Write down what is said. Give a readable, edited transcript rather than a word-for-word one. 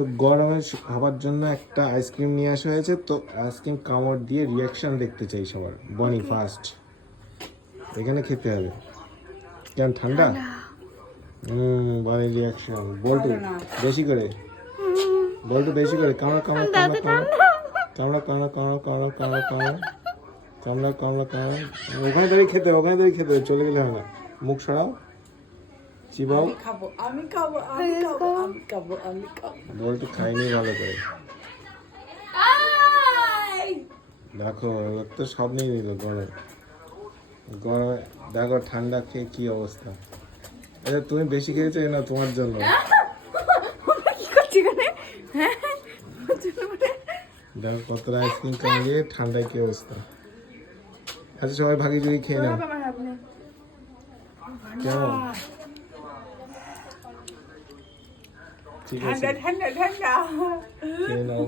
তো গরমে খাবার জন্য একটা আইসক্রিম নিয়ে আসা হয়েছে, তো আইসক্রিম কামড় দিয়ে রিয়াকশন দেখতে চাই সবার। বনি ফার্স্ট এখানে খেতে হবে। কেন ঠান্ডা? বনি রিয়াকশন। বল্টু বেশি করে, বল্টু বেশি করে কামড়া কামড়া কামড়া কামড়া কামড়া কামড়া কামড়া কামড়া কামড়া কামড়া কামড়া কামড়া। ওখানে দাঁড়িয়ে খেতে হবে, ওখানে দাঁড়িয়ে খেতে হবে, চলে গেলে হয় না। মুখ সরাও, চিবাও। বল্টু খাইনি ভালো করে। দেখো ওর তো সব নিয়ে নিল গরমে। গরমে দেখো ঠান্ডা খেয়ে কি অবস্থা। আচ্ছা তুমি বেশি খেয়েছো না তোমার জন্য। কি করছি এখানে? দেখো কতটা আইসক্রিম খাইয়ে ঠান্ডায় কি অবস্থা। আচ্ছা সবাই ভাগে যদি খেয়ে নাও কেমন? ঠিক আছে ঠান্ডা ঠান্ডা ঠান্ডা খেয়ে নাও।